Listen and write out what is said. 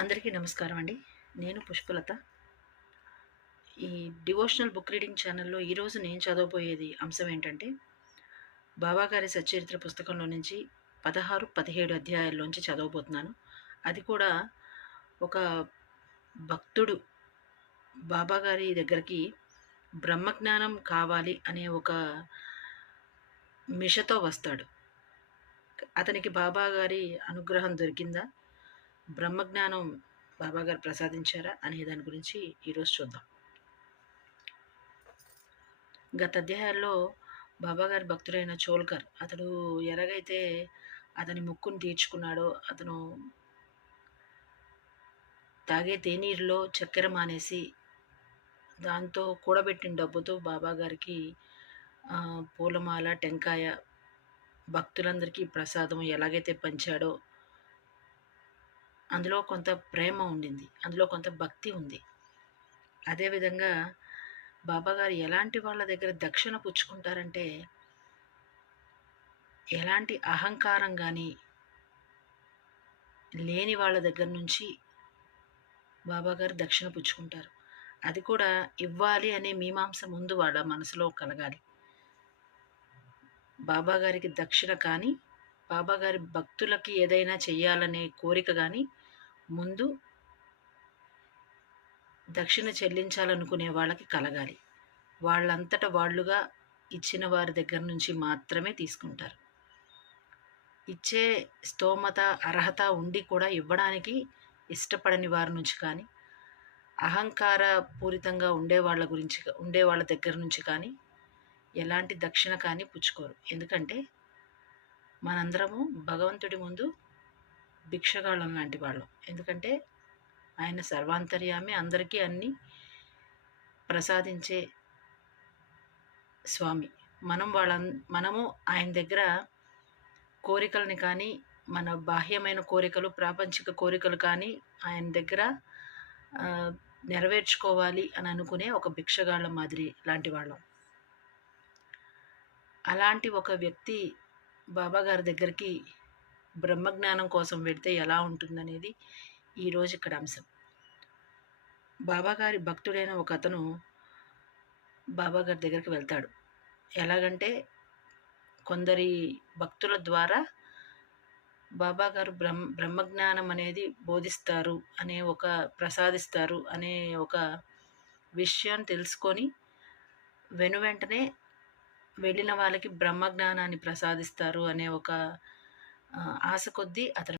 అందరికీ నమస్కారం అండి. నేను పుష్పలత. ఈ డివోషనల్ బుక్ రీడింగ్ ఛానల్‌లో ఈరోజు నేను చదవబోయేది అంశం ఏంటంటే, బాబాగారి సచ్చరిత్ర పుస్తకంలో నుంచి 16, 17 అధ్యాయాల్లోంచి చదవబోతున్నాను. అది కూడా ఒక భక్తుడు బాబాగారి దగ్గరికి బ్రహ్మజ్ఞానం కావాలి అనే ఒక మిషతో వస్తాడు. అతనికి బాబాగారి అనుగ్రహం దొరికిందా? బ్రహ్మజ్ఞానం బాబాగారు ప్రసాదించారా? అనే దాని గురించి ఈరోజు చూద్దాం. గత అధ్యాయాల్లో బాబాగారి భక్తుడైన చోల్కర్ అతడు ఎలాగైతే అతని మొక్కును తీర్చుకున్నాడో, అతను తాగే తేనీరులో చక్కెర మానేసి దాంతో కూడబెట్టిన డబ్బుతో బాబాగారికి పూలమాల, టెంకాయ భక్తులందరికీ ప్రసాదం ఎలాగైతే పంచాడో అందులో కొంత ప్రేమ ఉండింది, అందులో కొంత భక్తి ఉంది. అదేవిధంగా బాబాగారు ఎలాంటి వాళ్ళ దగ్గర దక్షిణ పుచ్చుకుంటారంటే, ఎలాంటి అహంకారం కానీ లేని వాళ్ళ దగ్గర నుంచి బాబాగారు దక్షిణ పుచ్చుకుంటారు. అది కూడా ఇవ్వాలి అనే మీమాంస ముందు వాళ్ళ మనసులో కలగాలి. బాబాగారికి దక్షిణ కానీ, బాబాగారి భక్తులకి ఏదైనా చెయ్యాలనే కోరిక కానీ ముందు దక్షిణ చెల్లించాలనుకునే వాళ్ళకి కలగాలి. వాళ్ళంతట వాళ్ళుగా ఇచ్చిన వారి దగ్గర నుంచి మాత్రమే తీసుకుంటారు. ఇచ్చే స్తోమత, అర్హత ఉండి కూడా ఇవ్వడానికి ఇష్టపడని వారి నుంచి కానీ, అహంకార పూరితంగా ఉండే వాళ్ళ దగ్గర నుంచి కానీ ఎలాంటి దక్షిణ కానీ పుచ్చుకోరు. ఎందుకంటే మనందరము భగవంతుడి ముందు భిక్షగాళ్ళం లాంటి వాళ్ళం. ఎందుకంటే ఆయన సర్వాంతర్యామి, అందరికీ అన్నీ ప్రసాదించే స్వామి. మనము ఆయన దగ్గర కోరికలని కానీ, మన బాహ్యమైన కోరికలు, ప్రాపంచిక కోరికలు కానీ ఆయన దగ్గర నెరవేర్చుకోవాలి అని అనుకునే ఒక భిక్షగాళ్ళ మాదిరి లాంటి వాళ్ళం. అలాంటి ఒక వ్యక్తి బాబాగారి దగ్గరికి బ్రహ్మజ్ఞానం కోసం వెడితే ఎలా ఉంటుందనేది ఈరోజు ఇక్కడ అంశం. బాబాగారి భక్తుడైన ఒక అతను బాబాగారి దగ్గరికి వెళ్తాడు. ఎలాగంటే కొందరి భక్తుల ద్వారా బాబాగారు బ్రహ్మజ్ఞానం అనేది బోధిస్తారు ప్రసాదిస్తారు అనే ఒక విషయాన్ని తెలుసుకొని వెనువెంటనే వెళ్ళిన వాళ్ళకి బ్రహ్మజ్ఞానాన్ని ప్రసాదిస్తారు అనే ఒక ఆశ కొద్దీ అతను